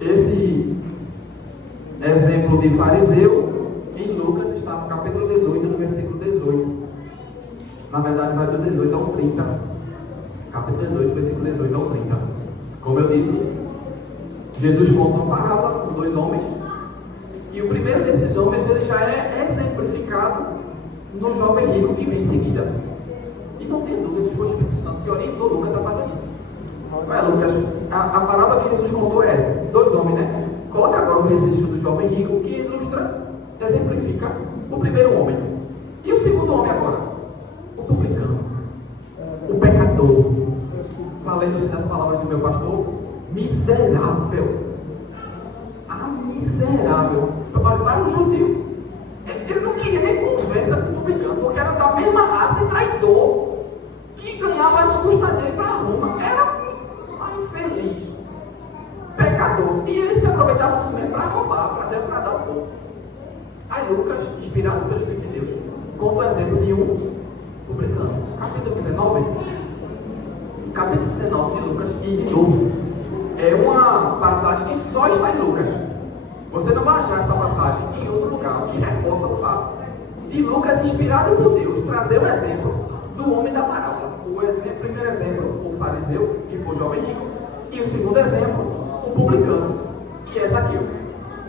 Esse exemplo de fariseu em Lucas está no capítulo 18, no versículo 18. Na verdade, vai do 18 ao 30. Capítulo 18, versículo 18 ao 30. Como eu disse, Jesus conta uma parábola com dois homens. E o primeiro desses homens, ele já é exemplificado no jovem rico que vem em seguida. E não tem dúvida que foi o Espírito Santo que orientou Lucas a fazer isso. Vai, Lucas, a parábola que Jesus contou é essa. Dois homens, né? Coloca agora o registro do jovem rico que ilustra, exemplifica o primeiro homem. E o segundo homem agora? O publicano. O pecador. Valendo-se das palavras do meu pastor, miserável. Miserável. Para um judeu, ele não queria nem conversa com o publicano, porque era da mesma raça e traidor, que ganhava as custas dele para Roma. Era um infeliz, pecador, e ele se aproveitava disso mesmo para roubar, para defraudar o povo. Aí Lucas, inspirado pelo Espírito de Deus, conta o exemplo de um publicano. Capítulo 19 de Lucas, e de novo, é uma passagem que só está em Lucas. Você não vai achar essa passagem em outro lugar, o que reforça o fato de Lucas, inspirado por Deus, trazer o exemplo do homem da parábola. O primeiro exemplo, o fariseu, que foi o jovem rico, e o segundo exemplo, o publicano, que é Zaqueu.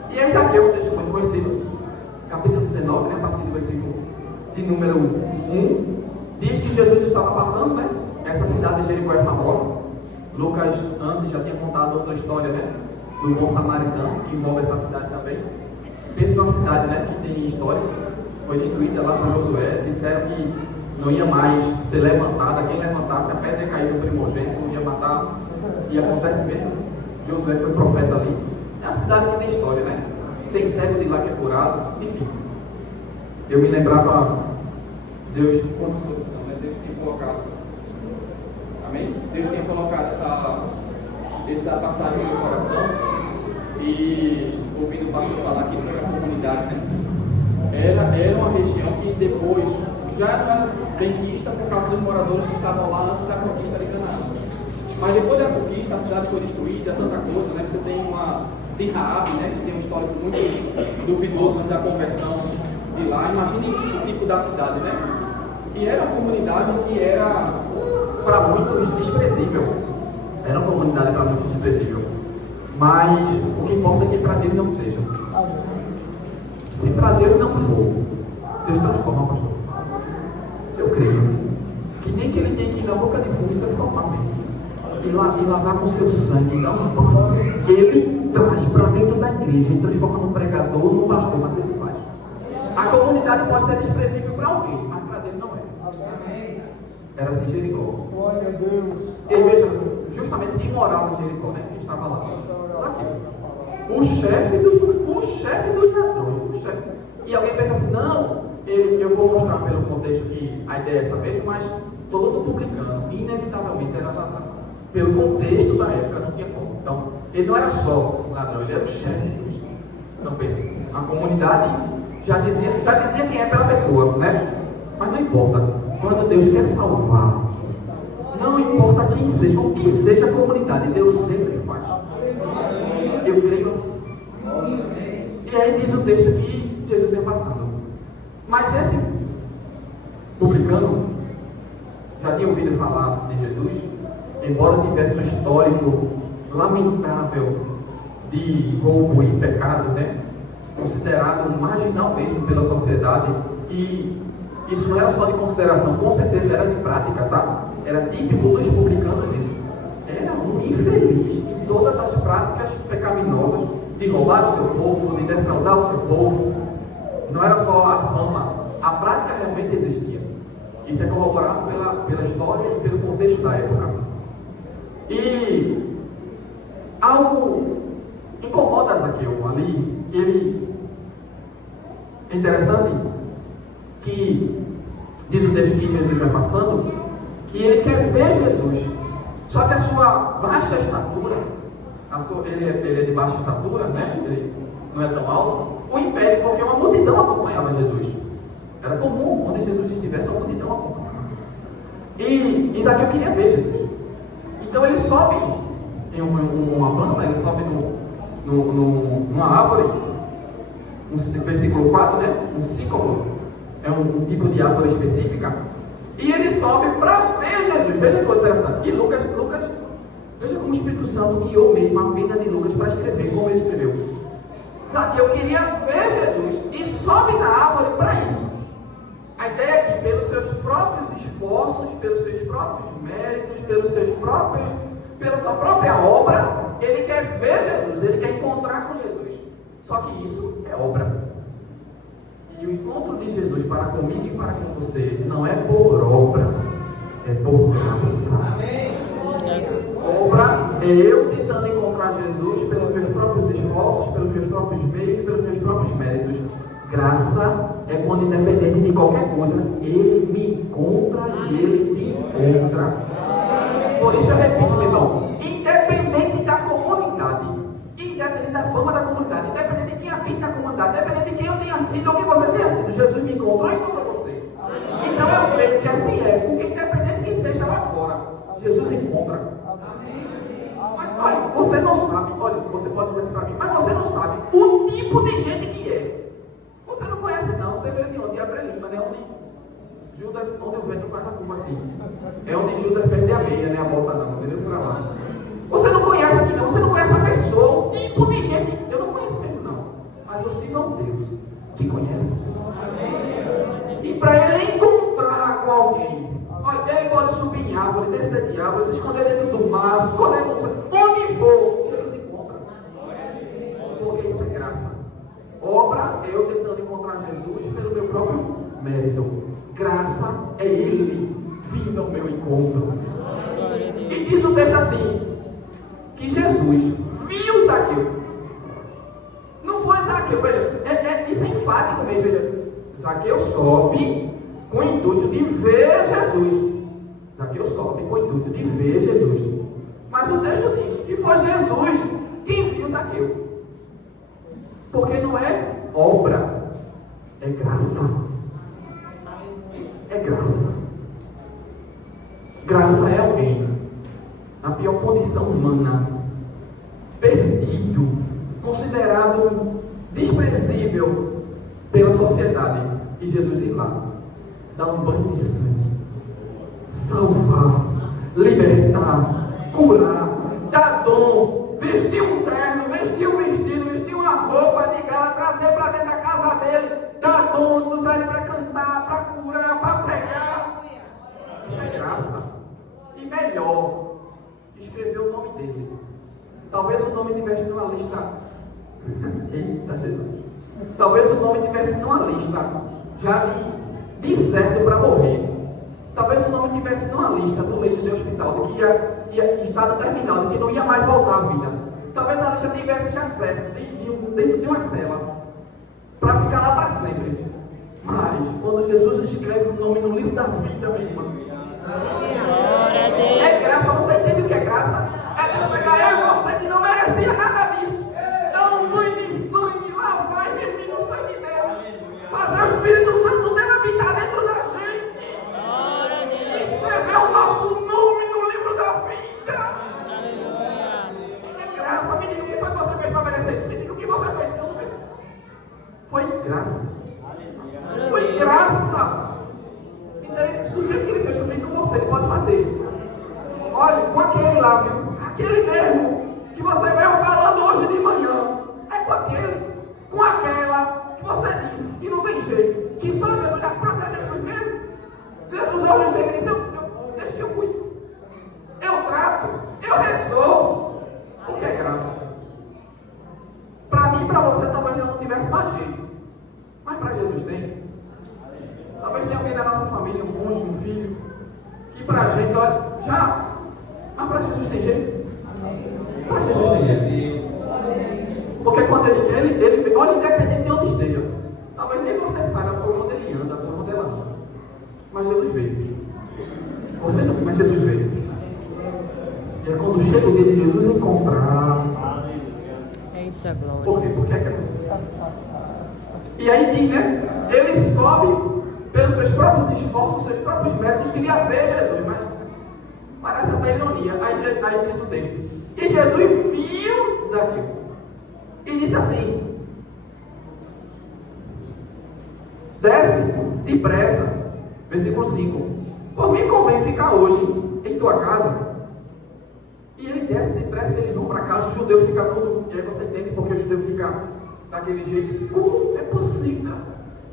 E é Zaqueu, um texto muito conhecido, capítulo 19, né, a partir do versículo de número 1, diz que Jesus estava passando, né? Essa cidade de Jericó é famosa. Lucas antes já tinha contado outra história, né? Do bom samaritano, que envolve essa cidade também. Pensa numa cidade, né, que tem história, foi destruída lá por Josué, disseram que não ia mais ser levantada, quem levantasse a pedra ia cair no primogênito, não ia matar, e acontece mesmo. Josué foi profeta ali. É uma cidade que tem história, né? Tem cego de lá que é curado, enfim. Eu me lembrava, Deus, com disposição, né? Deus tem colocado, amém? Deus tem colocado essa passagem no meu coração, e ouvindo o pastor falar aqui sobre a comunidade, né? Era uma região que depois já não era bem vista por causa dos moradores que estavam lá antes da conquista de Canaã. Mas depois da conquista, a cidade foi destruída, tanta coisa, né? Você tem Raabe, né? Que tem um histórico muito duvidoso antes da conversão de lá. Imagine o tipo da cidade, né? E era uma comunidade que era para muitos desprezível. Era uma comunidade para muitos desprezível. Mas o que importa é que para Deus não seja. Se para Deus não for, Deus transforma, pastor. Eu creio que nem que ele tenha que ir na boca de fundo e transformar mesmo. E lavar com seu sangue, dar um banho. Ele traz para dentro da igreja e transforma num pregador, num pastor, mas ele faz. A comunidade pode ser desprezível para alguém, mas para Deus não é. Era assim Jericó. Glória a Deus. E veja, justamente quem morava em Jericó, né? Quem estava lá? Aqui. O chefe dos ladrões. E alguém pensa assim, não, eu vou mostrar pelo contexto que a ideia é essa mesmo, mas todo publicano, inevitavelmente, era ladrão. Pelo contexto da época, não tinha como. Então, ele não era só ladrão, ele era o chefe dos. Então, pensa, a comunidade já dizia quem é pela pessoa, né? Mas não importa. Quando Deus quer salvar, não importa quem seja, o que seja a comunidade, Deus sempre faz. Eu creio assim. E aí diz o texto que Jesus ia passando. Mas esse publicano já tinha ouvido falar de Jesus, embora tivesse um histórico lamentável de roubo e pecado, né? Considerado marginal mesmo pela sociedade. E isso não era só de consideração, com certeza era de prática, tá? Era típico dos publicanos isso. Era um infeliz em todas as práticas pecaminosas de roubar o seu povo, de defraudar o seu povo. Não era só a fama, a prática realmente existia. Isso é corroborado pela história e pelo contexto da época. E algo incomoda Zaqueu ali. É interessante que diz o texto que Jesus vai passando e ele quer ver Jesus. Só que a sua baixa estatura, ele é de baixa estatura, né? Ele não é tão alto, o impede, porque uma multidão acompanhava Jesus. Era comum, onde Jesus estivesse, uma multidão acompanhava. E Zaqueu queria ver Jesus. Então ele sobe em uma planta, ele sobe numa árvore, versículo 4, né? Um sícolo, é um tipo de árvore específica, e ele sobe para ver Jesus. Veja que coisa interessante. E Lucas, veja como o Espírito Santo guiou mesmo a pena de Lucas para escrever como ele escreveu. Zaqueu queria ver Jesus e sobe na árvore para isso. A ideia é que pelos seus próprios esforços, pelos seus próprios méritos, pela sua própria obra, ele quer ver Jesus, ele quer encontrar com Jesus. Só que isso é obra. E o encontro de Jesus para comigo e para com você não é por obra, é por graça. Obra é eu tentando encontrar Jesus pelos meus próprios esforços, pelos meus próprios meios, pelos meus próprios méritos. Graça é quando, independente de qualquer coisa, Ele me encontra e Ele te encontra. Por isso eu repito, meu irmão, independente da comunidade, independente da fama da comunidade, independente de quem habita a comunidade, independente de quem eu tenha sido ou quem você tenha sido, Jesus me encontrou e encontrou você. Então eu creio que assim é, porque independente de quem seja lá fora, Jesus encontra. Mas olha, você não sabe, olha, você pode dizer assim para mim, mas você não sabe o tipo de gente que é. Você não conhece não, você veio de onde? De Abrelima, né? Onde o vento faz a curva assim. É onde Judas perde a meia, né? A volta não, entendeu? Por lá. Você não conhece aqui não, você não conhece a pessoa, o tipo de gente. Eu não conheço mesmo não, mas eu sigo a um Deus que conhece. E para ele encontrar com alguém, olha, ele pode subir em árvore, descer de árvore, se esconder dentro do mar, se esconder onde for, Jesus encontra. Porque isso é graça. Obra é eu tentando encontrar Jesus pelo meu próprio mérito. Graça é Ele vindo ao meu encontro. E diz o texto assim, que Jesus viu Zaqueu. Não foi Zaqueu, veja, isso é enfático mesmo, veja. Zaqueu sobe com o intuito de ver Jesus. Zaqueu sobe com o intuito de ver Jesus. Mas o texto diz que foi Jesus quem viu Zaqueu. Porque não é obra, é graça. É graça. Graça é alguém na pior condição humana, perdido, considerado desprezível pela sociedade. E Jesus ir lá, dar um banho de sangue, salvar, libertar, curar, dar dom, vestir um terno, vestir um vestido, vestir uma roupa de gala, trazer para dentro da casa dele, dar dom, usar ele para cantar, para curar, para pregar. Isso é graça. E melhor, escrever o nome dele. Talvez o nome tivesse numa lista. Eita Jesus. Talvez o nome tivesse numa lista já de certo para morrer. Talvez o nome tivesse numa lista do leito de hospital, de que ia estado terminal, de que não ia mais voltar à vida. Talvez a lista tivesse já certo, dentro de uma cela, para ficar lá para sempre. Mas, quando Jesus escreve o nome no livro da vida, minha irmã, é graça. Você entende o que é graça? É Deus pegar eu e você que não merecia nada disso, dar um banho de sangue, lavar e dormir no sangue dele, fazer o Espírito Santo dele habitar dentro da gente, escrever o nosso nome no livro da vida. É graça. Me diga o que foi que você fez para merecer isso. Me diga o que você fez. Eu não fiz. Foi graça. Foi graça. Então, do jeito que ele fez comigo, com você, ele pode fazer. Olha, com aquele lá, viu? Aquele mesmo que você veio falando hoje de manhã. É com aquele. Com aquela que você disse que não tem jeito. Que só Jesus dá pra ser Jesus mesmo. Jesus hoje chega e diz, deixa que eu cuido. Eu trato, eu resolvo. Porque é graça. Para mim e para você talvez já não tivesse mais jeito. Mas para Jesus tem. Talvez tenha alguém da nossa família, um cônjuge, um filho, que para a gente, olha, já. Mas para Jesus tem jeito? Para Jesus tem jeito. Porque quando ele quer, ele olha, independente de onde esteja. Talvez nem você saiba por onde ele anda, por onde ela anda. Mas Jesus veio. Você não, mas Jesus veio. E é quando chega o dia de Jesus encontrar. Por quê? Porque é graça. E aí diz, né? Ele sobe pelos seus próprios esforços, seus próprios méritos, queria ver Jesus, mas parece até ironia. Aí diz o texto E Jesus viu Zaqueu e disse assim: desce depressa, versículo 5, por mim convém ficar hoje em tua casa. E ele desce depressa, eles vão para casa, o judeu fica tudo, e aí você entende porque o judeu fica daquele jeito. Como é possível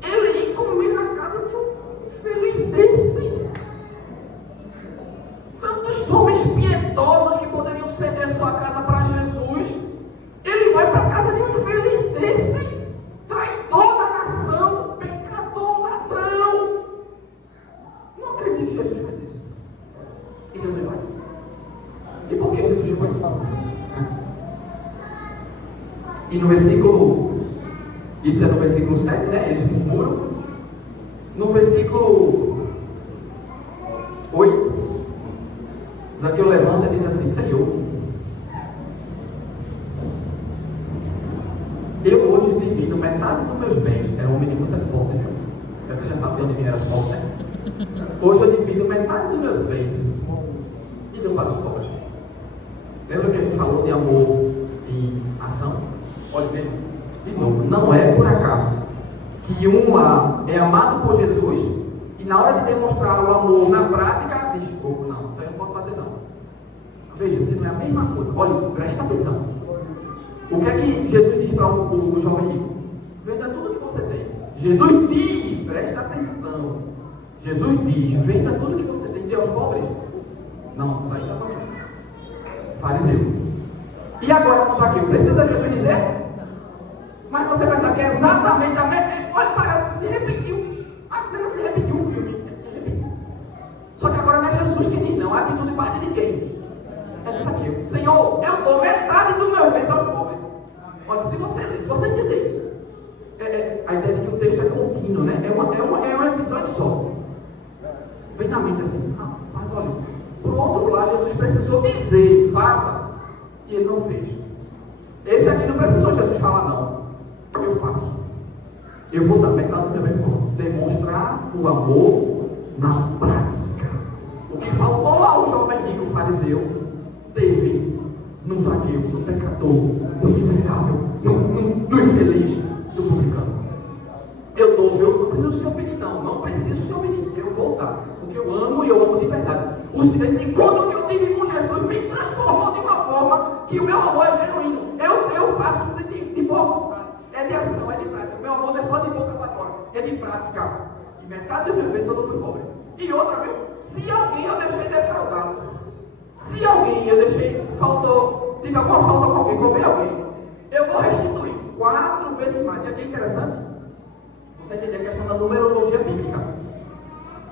ele ir comer na casa de um infeliz desse? Tantos homens piedosos que poderiam ceder sua casa para Jesus, ele vai para a casa de um infeliz desse, traidor da nação, pecador, ladrão. Não acredito que Jesus faz isso. E Jesus vai. E por que Jesus foi? E no versículo, isso é no versículo 7, né? Eles murmuram. No versículo 8, Zaqueu levanta e diz assim: Senhor, eu hoje divido metade dos meus bens. Era um homem de muitas posses, viu? Você já sabe de onde vieram as posses, né? Hoje eu divido metade dos meus bens e dou para os pobres. Lembra que a gente falou de amor em ação? Olha, veja, de novo, não é por acaso que uma é amado por Jesus e na hora de demonstrar o amor na prática, diz: oh, não, isso aí eu não posso fazer não. Veja, isso não é a mesma coisa. Olha, presta atenção. O que é que Jesus diz para o jovem rico? Venda tudo que você tem. Jesus diz, presta atenção. Jesus diz: venda tudo que você tem, dê aos pobres. Não, isso aí está para mim. Fariseu. E agora com Zaqueu? Precisa Jesus dizer? Mas você vai saber que é exatamente a mesma. Olha, parece que se repetiu. A cena se repetiu, o filme. Repetiu. Só que agora não é Jesus que diz, não. A atitude parte de quem? É de Zaqueu. Senhor, eu dou metade do meu bem ao pobre. Olha, se você entender isso, a ideia de que o texto é contínuo, né? É um episódio só. Vem na mente assim: mas olha, por outro lado, Jesus precisou dizer, faça, e ele não fez. Esse aqui não precisou Jesus falar, não. Eu faço. Eu vou dar metade do meu bem, demonstrar o amor na prática. O que faltou ao jovem rico fariseu, teve no Zaqueu, no pecador, no miserável, no infeliz, do publicano. Eu dou, viu? Não preciso o senhor pedir, não preciso o senhor pedir. Eu vou dar, porque eu amo e eu amo de verdade. Esse encontro que eu tive com Jesus me transformou de uma forma que o meu amor é genuíno. Eu faço de boa vontade. É de ação, é de prática. O meu amor não é só de boca para fora, é de prática. E metade do meu bem eu dou para o pobre. E outra, viu? Se alguém eu deixei defraudado, se alguém eu deixei, tive alguma falta com alguém, comer alguém, eu vou restituir 4 vezes mais. E aqui é interessante você entender a questão da numerologia bíblica.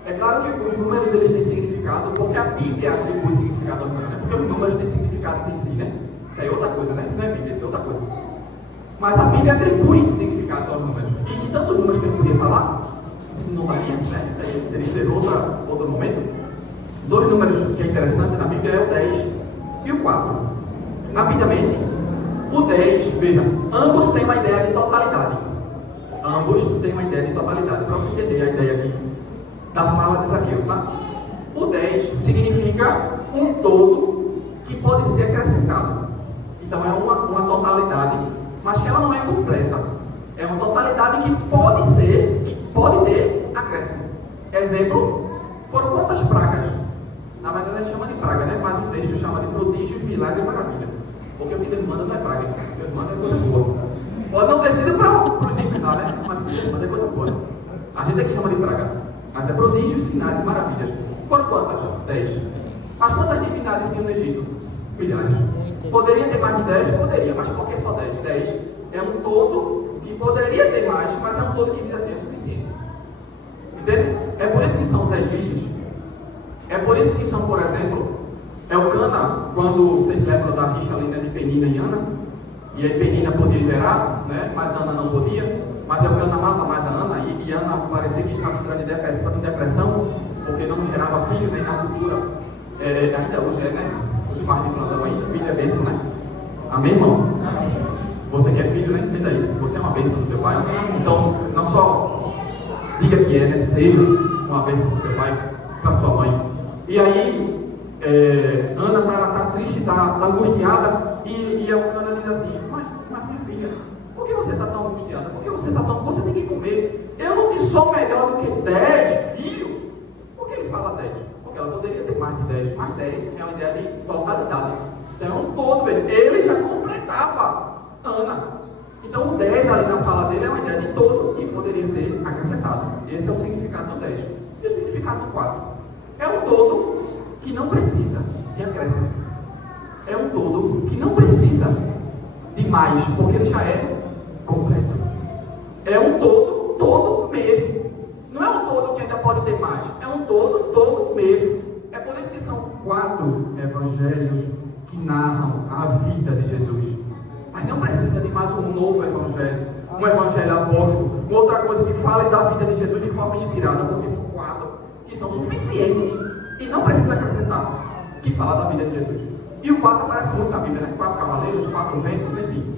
É claro que os números eles têm significado, porque a Bíblia atribui significado aos números, né? Porque os números têm significados em si, né? Isso é outra coisa, né? Isso não é Bíblia, isso é outra coisa. Mas a Bíblia atribui significados aos números. E de tantos números que a gente podia falar, não daria, né? Isso aí teria que ser outro momento. 2 números que é interessante na Bíblia é o 10 e o 4. Rapidamente, o 10, veja, ambos têm uma ideia de totalidade. Ambos têm uma ideia de totalidade. Para você entender a ideia aqui da fala de Zaqueu, tá? O 10 significa um todo que pode ser acrescentado. Então é uma totalidade, mas que ela não é completa. É uma totalidade que pode ter acréscimo. Exemplo, foram quantas pragas? Na verdade a gente chama de praga, né? Mas o texto chama de prodígios, milagre e maravilha. Porque o que Deus manda não é praga, o que Deus manda é coisa boa. Pode não ter sido para os simples, né? Mas o que Deus manda é coisa boa. A gente é que chama de praga. Mas é prodígios, sinais e maravilhas. Foram quantas? 10. Mas quantas divindades tinham no Egito? Milhares. Poderia ter mais de 10? Poderia. Mas por que só 10? 10 é um todo que poderia ter mais, mas é um todo que diz assim, é suficiente. Entende? É por isso que são 10 virgens. É por isso que são, por exemplo, Elcana, quando vocês lembram da rixa ali, né, de Penina e Ana, e aí Penina podia gerar, né, mas Ana não podia, mas Elcana amava mais a Ana, e Ana parecia que estava entrando em depressão, porque não gerava filho, nem na cultura, ainda hoje né, os pais de plantão aí, filho é bênção, né? Amém, irmão? Você que é filho, né, entenda isso, você é uma bênção do seu pai, então não só diga que né, seja uma bênção do seu pai, para sua mãe. E aí, Ana está triste, está angustiada está falando, você tem que comer. Eu não te sou melhor do que 10 filhos. Por que ele fala 10? Porque ela poderia ter mais de 10. Mais 10 é uma ideia de totalidade. Então, todo vez, ele já completava Ana. Então, o 10 ali na fala dele é uma ideia de todo que poderia ser acrescentado. Esse é o significado do 10. E o significado do 4? É um todo que não precisa de acréscimo. É um todo que não precisa de mais, porque ele já é completo. É um todo, todo mesmo. Não é um todo que ainda pode ter mais. É um todo, todo mesmo. É por isso que são 4 evangelhos que narram a vida de Jesus. Mas não precisa de mais um novo evangelho, um evangelho apócrifo, outra coisa que fale da vida de Jesus de forma inspirada, porque são 4 que são suficientes e não precisa acrescentar, que fala da vida de Jesus. E o 4 aparece muito na Bíblia, né? 4 cavaleiros, 4 ventos, enfim.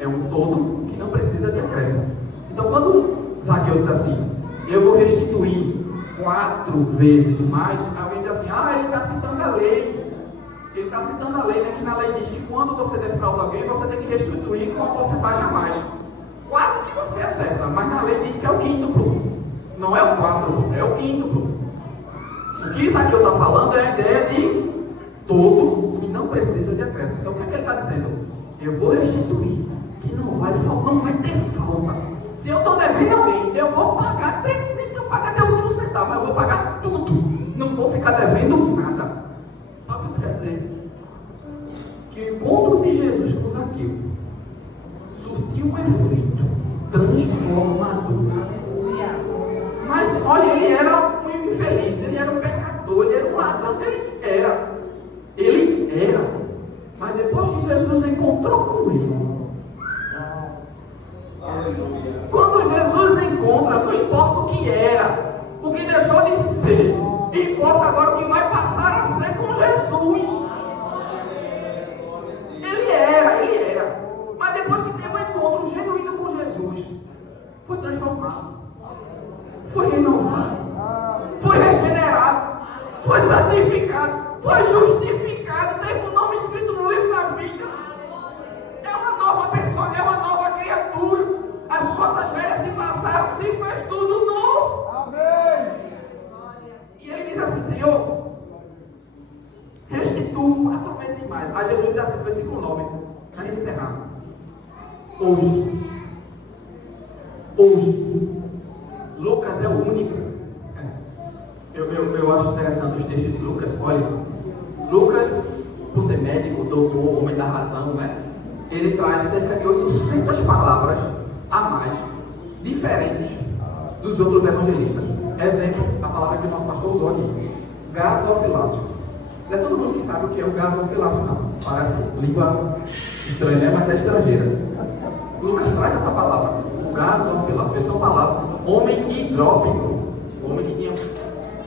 É um todo que não precisa de acréscimo. Então, quando Zaqueu diz assim, eu vou restituir 4 vezes mais, alguém diz assim, ele está citando a lei. Ele está citando a lei, né? Que na lei diz que quando você defrauda alguém, você tem que restituir com uma porcentagem a mais. Quase que você acerta, mas na lei diz que é o quíntuplo. Não é o quádruplo, é o quíntuplo. O que Zaqueu está falando é a ideia de todo que não precisa de acréscimo. Então o que é que ele está dizendo? Eu vou restituir, que não vai ter falta. Se eu estou devendo alguém, eu vou pagar até o último centavo, mas eu vou pagar tudo. Não vou ficar devendo nada. Sabe o que isso quer dizer? Que o encontro de Jesus com Zaqueu surtiu um efeito transformador. Mas olha, ele era um infeliz, ele era um pecador, ele era um ladrão, ele era. Mas depois que Jesus encontrou com ele, quando Jesus encontra, não importa o que era, o que deixou de ser, importa agora o que vai passar a ser com Jesus. Ele era. Mas depois que teve um encontro genuíno com Jesus, foi transformado, foi renovado, foi regenerado, foi santificado, foi justificado, teve um nome escrito no livro da vida. É uma nova pessoa, é uma nova criatura. As coisas velhas se passaram, se fez tudo novo. Amém. E ele diz assim, Senhor, restituo 4 vezes mais. Aí Jesus diz assim, no versículo 9, para ele encerrar. Hoje, Lucas é o único. Eu acho interessante os textos de Lucas. Olha, Lucas, por ser médico, doutor, homem da razão, né? Ele traz cerca de 800 palavras a mais, diferentes dos outros evangelistas. Exemplo, a palavra que o nosso pastor usou aqui, gasofilácio. Não é todo mundo que sabe o que é o gasofilácio, não. Parece língua estranha, né? Mas é estrangeira. Lucas traz essa palavra, o gasofilácio. Essa é uma palavra, homem hidrópico, homem que tinha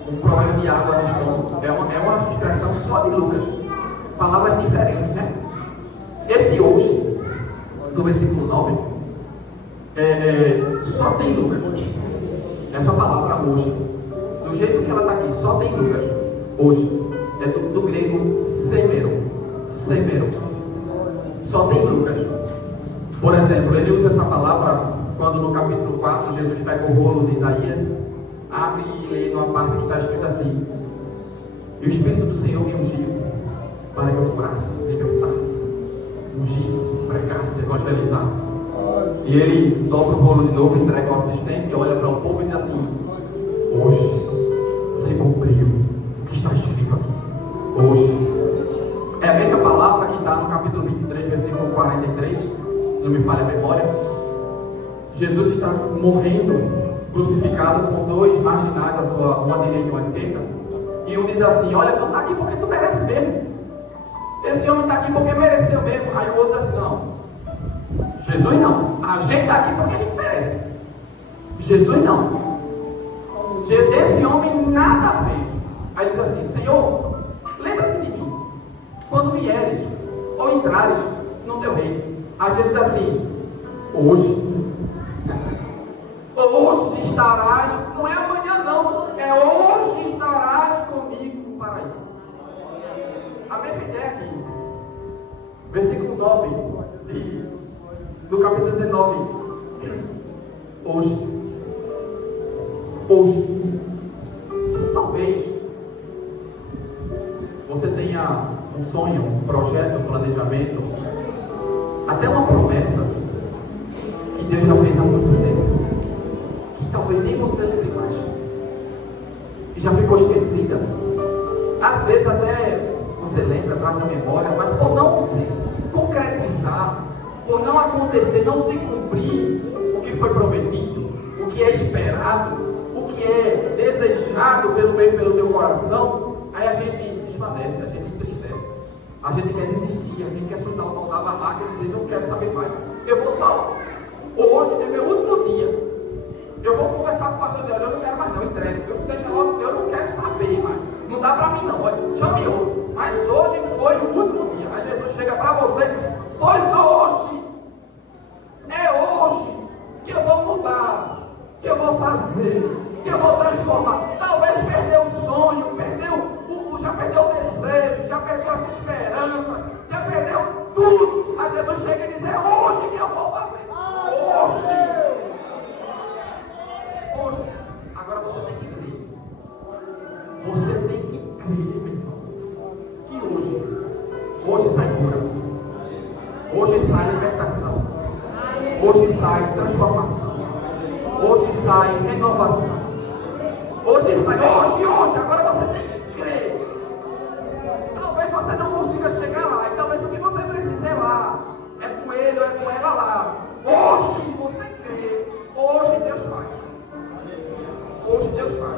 um problema de água no estômago. É uma expressão só de Lucas. Palavras diferentes, né? Esse hoje, do versículo 9, só tem Lucas. Essa palavra hoje, do jeito que ela está aqui, só tem Lucas. Hoje, é do grego semero. Só tem Lucas. Por exemplo, ele usa essa palavra quando no capítulo 4 Jesus pega o rolo de Isaías, abre e lê numa parte que está escrito assim: e o Espírito do Senhor me ungiu para que eu curasse, libertasse, ungisse, pregasse, evangelizasse. E ele dobra o rolo de novo, entrega ao assistente, olha para o povo e diz assim: hoje se cumpriu o que está escrito aqui. Hoje. É a mesma palavra que está no capítulo 23, versículo 43, se não me falha a memória. Jesus está morrendo, crucificado com 2 marginais, uma direita e uma esquerda. E um diz assim: olha, tu está aqui porque tu merece mesmo. Esse homem está aqui porque mereceu mesmo. Aí o outro diz assim: não, Jesus não. A gente está aqui porque a gente merece. Jesus não. Esse homem nada fez. Aí diz assim: Senhor, lembra-te de mim quando vieres ou entrares no teu reino. Às vezes diz assim: hoje estarás, não é amanhã não, é hoje estarás comigo no paraíso. A mesma ideia aqui. Versículo 9 do capítulo 19. Hoje. Talvez você tenha um sonho, um projeto, um planejamento, até uma promessa que Deus já fez há muito tempo, que talvez nem você lembre mais, e já ficou esquecida. Às vezes até você lembra, traz a memória, mas por não se concretizar, por não acontecer, não se cumprir o que foi prometido, o que é esperado, o que é desejado pelo teu coração, aí a gente desvanece, a gente entristece, a gente quer desistir, a gente quer chutar o pau da barraca e dizer, não quero saber mais, eu vou só, hoje é meu último dia, eu vou conversar com o pastor e dizer, olha, eu não quero mais não, entregue, seja logo, eu não quero saber mais, não dá para mim não, olha, chame outro, mas hoje foi o último dia. Aí Jesus chega para você e diz, pois hoje, é hoje que eu vou mudar, que eu vou fazer, que eu vou transformar. Talvez perdeu o sonho, já perdeu o desejo, já perdeu essa esperança, já perdeu tudo. Aí Jesus chega e diz, é hoje que eu vou fazer. Hoje. Agora você tem que crer. Você tem que crer, meu irmão, que hoje sai cura, hoje sai libertação, hoje sai transformação, hoje sai renovação, hoje, agora você tem que crer. Talvez você não consiga chegar lá, e talvez o que você precisa é lá, é com ele ou é com ela lá. Hoje você crê, hoje Deus faz. Hoje Deus faz.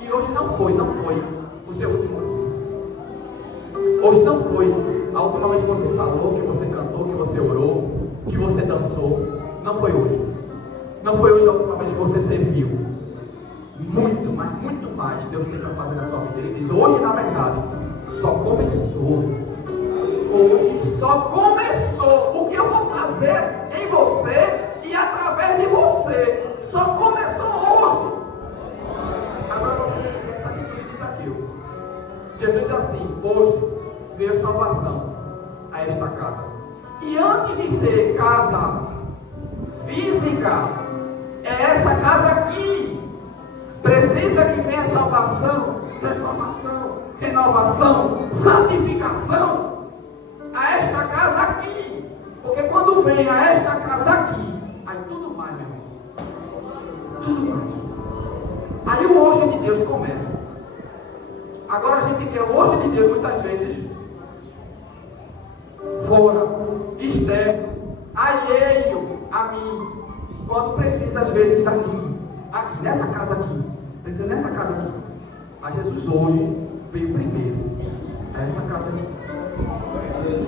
E hoje não foi o seu último ano. Hoje não foi a última vez que você falou, que você cantou, que você orou, que você dançou. Não foi hoje. Não foi hoje a última vez que você serviu. Muito, mas muito mais Deus tem para fazer na sua vida. Ele diz, hoje na verdade, só começou. Hoje só começou. O que eu vou fazer em você e através de você só começou hoje. Agora você tem que ter essa atitude de Zaqueu. Jesus diz assim, hoje veio salvação a esta casa. E antes de ser casa física, é essa casa aqui. Precisa que venha salvação, transformação, renovação, santificação a esta casa aqui. Porque quando vem a esta casa aqui, aí tudo mais, meu irmão. Tudo mais. Aí o hoje de Deus começa. Agora a gente quer o hoje de Deus muitas vezes fora, externo, alheio a mim. Quando precisa às vezes aqui, nessa casa aqui. Precisa nessa casa aqui. Mas Jesus hoje veio primeiro a essa casa aqui.